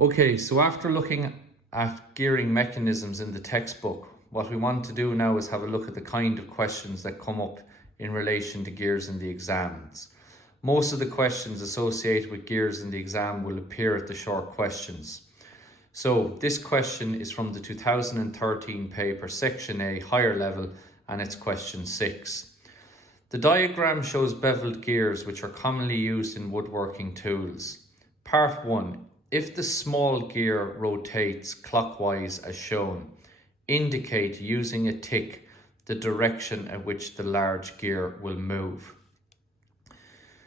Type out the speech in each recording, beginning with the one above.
Okay, so after looking at gearing mechanisms in the textbook, what we want to do now is have a look at the kind of questions that come up in relation to gears in the exams. Most of the questions associated with gears in the exam will appear at the short questions. So this question is from the 2013 paper, section A, higher level, and it's question 6. The diagram shows beveled gears which are commonly used in woodworking tools. Part 1. If the small gear rotates clockwise as shown, indicate using a tick the direction at which the large gear will move.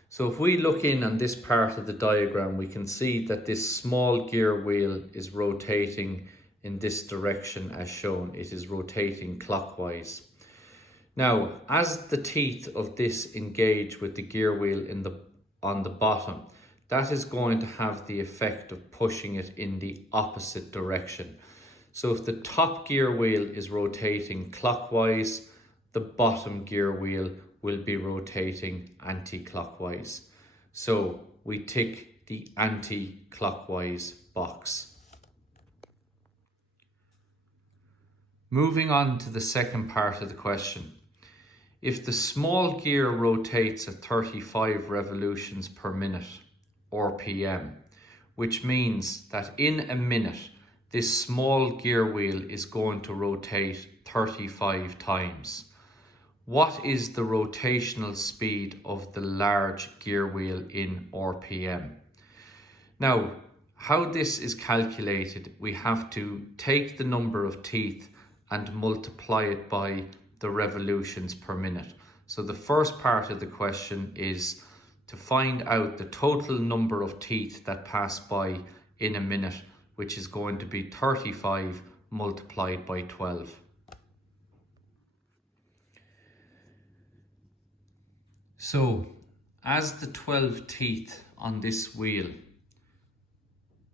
So if we look in on this part of the diagram, we can see that this small gear wheel is rotating in this direction as shown. It is rotating clockwise. Now, as the teeth of this engage with the gear wheel on the bottom, that is going to have the effect of pushing it in the opposite direction. So if the top gear wheel is rotating clockwise, the bottom gear wheel will be rotating anti-clockwise. So we tick the anti-clockwise box. Moving on to the second part of the question. If the small gear rotates at 35 revolutions per minute, RPM, which means that in a minute, this small gear wheel is going to rotate 35 times. What is the rotational speed of the large gear wheel in RPM? Now, how this is calculated, we have to take the number of teeth and multiply it by the revolutions per minute. So the first part of the question is to find out the total number of teeth that pass by in a minute, which is going to be 35 multiplied by 12. So, as the 12 teeth on this wheel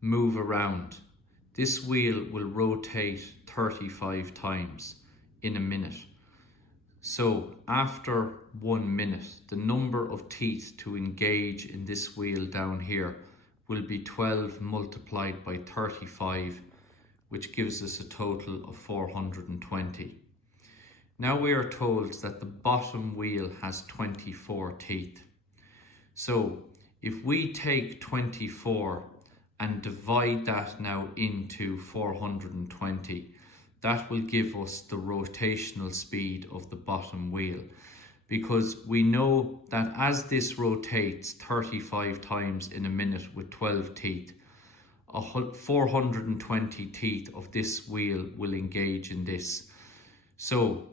move around, this wheel will rotate 35 times in a minute. So after 1 minute, the number of teeth to engage in this wheel down here will be 12 multiplied by 35, which gives us a total of 420. Now we are told that the bottom wheel has 24 teeth. So if we take 24 and divide that now into 420, that will give us the rotational speed of the bottom wheel, because we know that as this rotates 35 times in a minute with 12 teeth, 420 teeth of this wheel will engage in this. So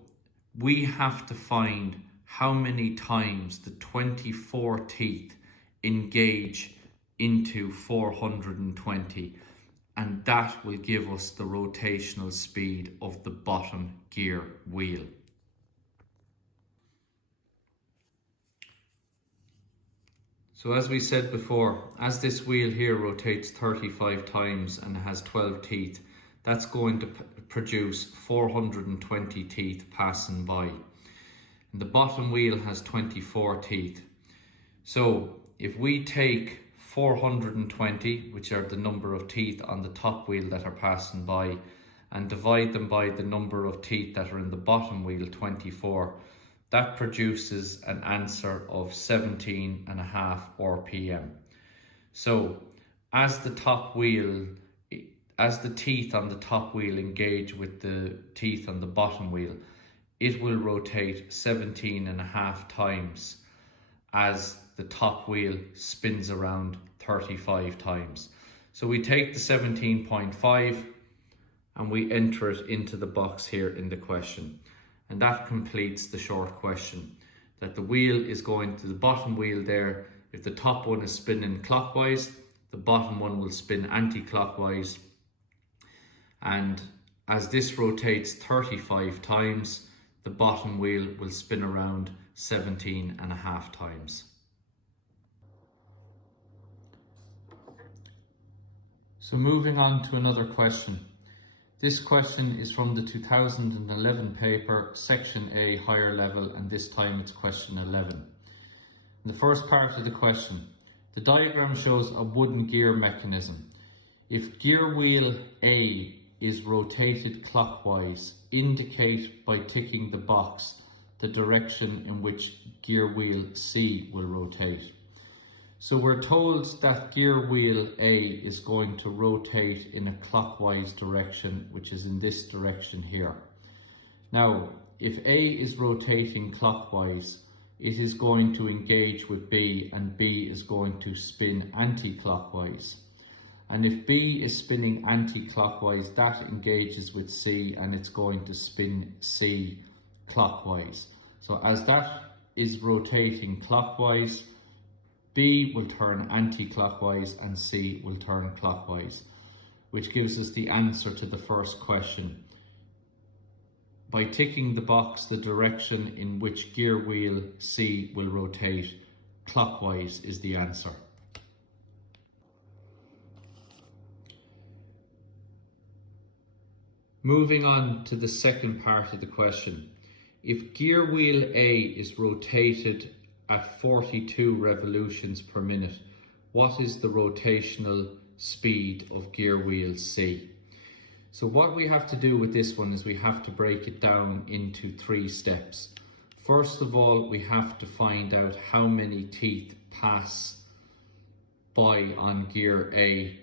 we have to find how many times the 24 teeth engage into 420. And that will give us the rotational speed of the bottom gear wheel. So as we said before, as this wheel here rotates 35 times and has 12 teeth, that's going to produce 420 teeth passing by. And the bottom wheel has 24 teeth. So if we take 420, which are the number of teeth on the top wheel that are passing by, and divide them by the number of teeth that are in the bottom wheel, 24, that produces an answer of 17.5 RPM. So as the teeth on the top wheel engage with the teeth on the bottom wheel, it will rotate 17.5 times as the top wheel spins around 35 times. So we take the 17.5 and we enter it into the box here in the question. And that completes the short question. That the wheel is going to the bottom wheel there. If the top one is spinning clockwise, the bottom one will spin anti-clockwise. And as this rotates 35 times, the bottom wheel will spin around 17.5 times. So moving on to another question. This question is from the 2011 paper, section A, higher level, and this time it's question 11. In the first part of the question, the diagram shows a wooden gear mechanism. If gear wheel A is rotated clockwise, indicate by ticking the box the direction in which gear wheel C will rotate. So we're told that gear wheel A is going to rotate in a clockwise direction, which is in this direction here. Now, if A is rotating clockwise, it is going to engage with B, and B is going to spin anti-clockwise. And if B is spinning anti-clockwise, that engages with C, and it's going to spin C clockwise. So as that is rotating clockwise, B will turn anti-clockwise and C will turn clockwise, which gives us the answer to the first question. By ticking the box, the direction in which gear wheel C will rotate clockwise is the answer. Moving on to the second part of the question. If gear wheel A is rotated at 42 revolutions per minute, what is the rotational speed of gear wheel C? So what we have to do with this one is we have to break it down into 3 steps. First of all, we have to find out how many teeth pass by on gear A.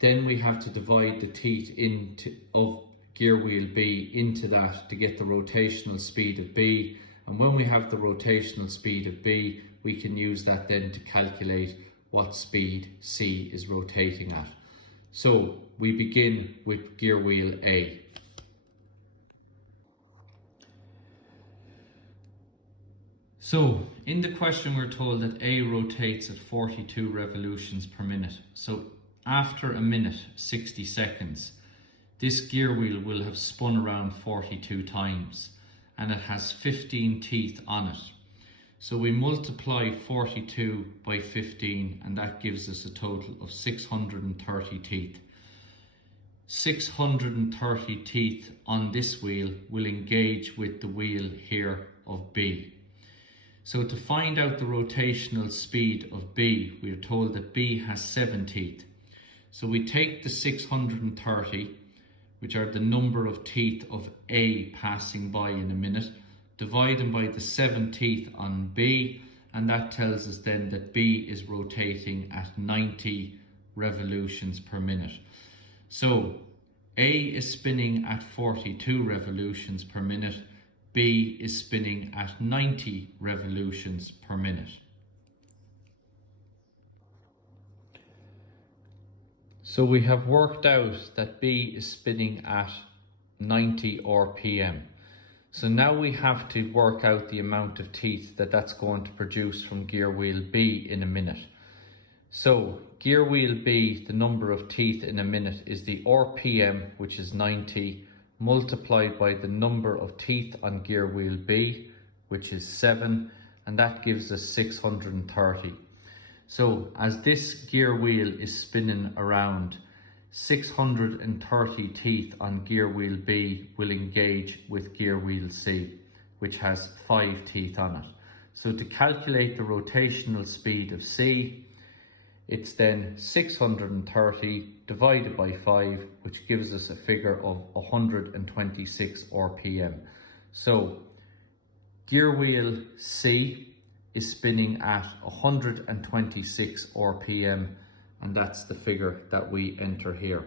Then we have to divide the teeth of gear wheel B into that to get the rotational speed of B. And when we have the rotational speed of B, we can use that then to calculate what speed C is rotating at. So we begin with gear wheel A. So in the question we're told that A rotates at 42 revolutions per minute. So after a minute, 60 seconds, this gear wheel will have spun around 42 times, and it has 15 teeth on it. So we multiply 42 by 15, and that gives us a total of 630 teeth. 630 teeth on this wheel will engage with the wheel here of B. So to find out the rotational speed of B, we are told that B has 7 teeth. So we take the 630, which are the number of teeth of A passing by in a minute, divide them by the 7 teeth on B, and that tells us then that B is rotating at 90 revolutions per minute. So A is spinning at 42 revolutions per minute, B is spinning at 90 revolutions per minute. So we have worked out that B is spinning at 90 RPM. So now we have to work out the amount of teeth that that's going to produce from gear wheel B in a minute. So gear wheel B, the number of teeth in a minute is the RPM, which is 90, multiplied by the number of teeth on gear wheel B, which is 7, and that gives us 630. So as this gear wheel is spinning around, 630 teeth on gear wheel B will engage with gear wheel C, which has 5 teeth on it. So to calculate the rotational speed of C, it's then 630 divided by 5, which gives us a figure of 126 RPM. So gear wheel C is spinning at 126 RPM, and that's the figure that we enter here.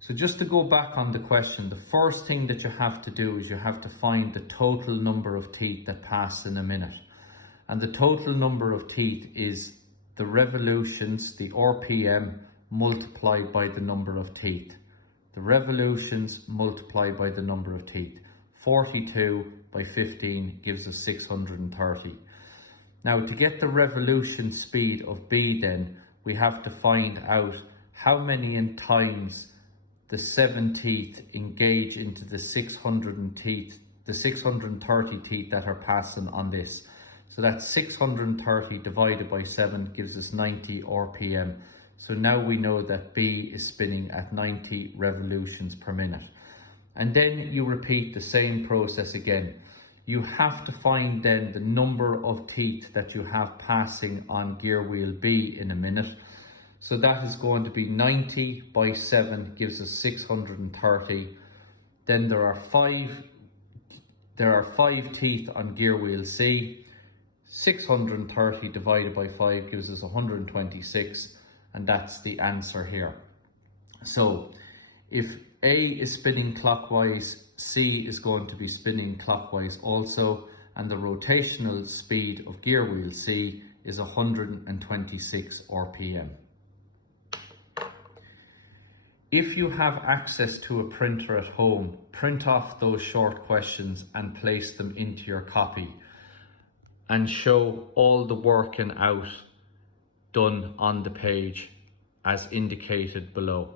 So just to go back on the question, the first thing that you have to do is you have to find the total number of teeth that pass in a minute. And the total number of teeth is the revolutions, the RPM, multiplied by the number of teeth. The revolutions multiplied by the number of teeth. 42 by 15 gives us 630. Now to get the revolution speed of B then, we have to find out how many times the 7 teeth engage into the 630 teeth that are passing on this. So that's 630 divided by 7 gives us 90 RPM. So now we know that B is spinning at 90 revolutions per minute. And then you repeat the same process again. You have to find then the number of teeth that you have passing on gear wheel B in a minute. So that is going to be 90 by 7 gives us 630. Then there are five teeth on gear wheel C. 630 divided by 5 gives us 126, and that's the answer here. So if A is spinning clockwise, C is going to be spinning clockwise also, and the rotational speed of gear wheel C is 126 RPM. If you have access to a printer at home, print off those short questions and place them into your copy and show all the working out done on the page as indicated below.